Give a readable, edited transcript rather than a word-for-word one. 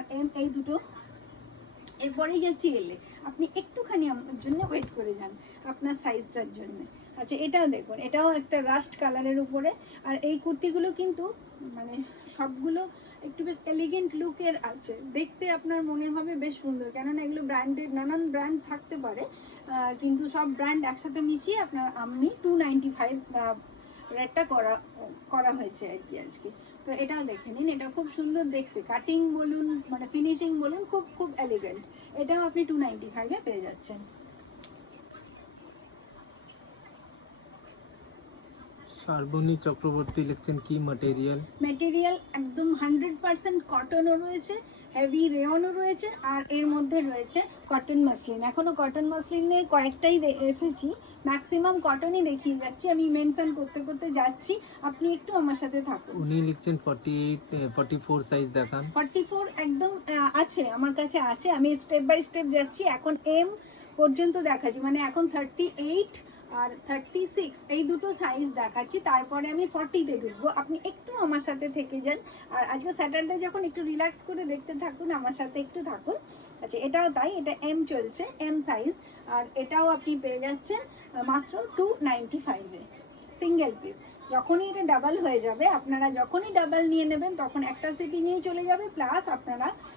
আর M এই দুটো। এরপরেই যাচ্ছি এলে, আপনি একটুখানি আমার জন্য ওয়েট করে যান আপনার সাইজটার জন্য। আচ্ছা এটাও দেখুন, এটাও একটা রাস্ট কালারের উপরে। আর এই কুর্তিগুলো কিন্তু মানে সবগুলো একটু বেশ এলিগেন্ট লুকের আছে, দেখতে আপনার মনে হবে বেশ সুন্দর, কেননা এগুলো ব্র্যান্ডেড, নানান ব্র্যান্ড থাকতে পারে, কিন্তু সব ব্র্যান্ড একসাথে মিশিয়ে আপনার আমি 295 রেটটা করা করা হয়েছে আর কি আজকে। তো এটাও দেখে নিন, এটা খুব সুন্দর দেখতে, কাটিং বলুন মানে ফিনিশিং বলুন খুব খুব এলিগেন্ট। এটাও আপনি 295-এ পেয়ে যাচ্ছেন। শ্রাবণী চক্রবর্তী লিখছেন কি ম্যাটেরিয়াল? মেটেরিয়াল একদম 100% কটনও রয়েছে, হেভি রেয়নও রয়েছে, আর এর মধ্যে রয়েছে কটন মাসলিন। এখনও কটন মাসলিনে কয়েকটাই এসেছি, ম্যাক্সিমাম কটনই দেখিয়ে যাচ্ছি, আমি মেনশন করতে করতে যাচ্ছি, আপনি একটু আমার সাথে থাকুন। উনি লিখছেন 44 সাইজ দেখান। 44 একদম আছে আমার কাছে আছে, আমি স্টেপ বাই স্টেপ যাচ্ছি, এখন এম পর্যন্ত দেখাচ্ছি, মানে এখন 38 আর 36 এই দুটো সাইজ দেখাচ্ছি, তারপরে আমি 40-তে ঢুকবো, আপনি একটু আমার সাথে থেকে যান। আর আজকে স্যাটারডে যখন একটু রিল্যাক্স করে দেখতে থাকুন, আমার সাথে একটু থাকুন। আচ্ছা এটাও তাই, এটা এম চলছে, এম সাইজ, আর এটাও আপনি পেয়ে যাচ্ছেন মাত্র 295-এ সিঙ্গেল পিস। যখনই এটা ডাবল হয়ে যাবে, আপনারা যখনই ডাবল নিয়ে নেবেন তখন একটা সিটিংয়েই চলে যাবে, প্লাস আপনারা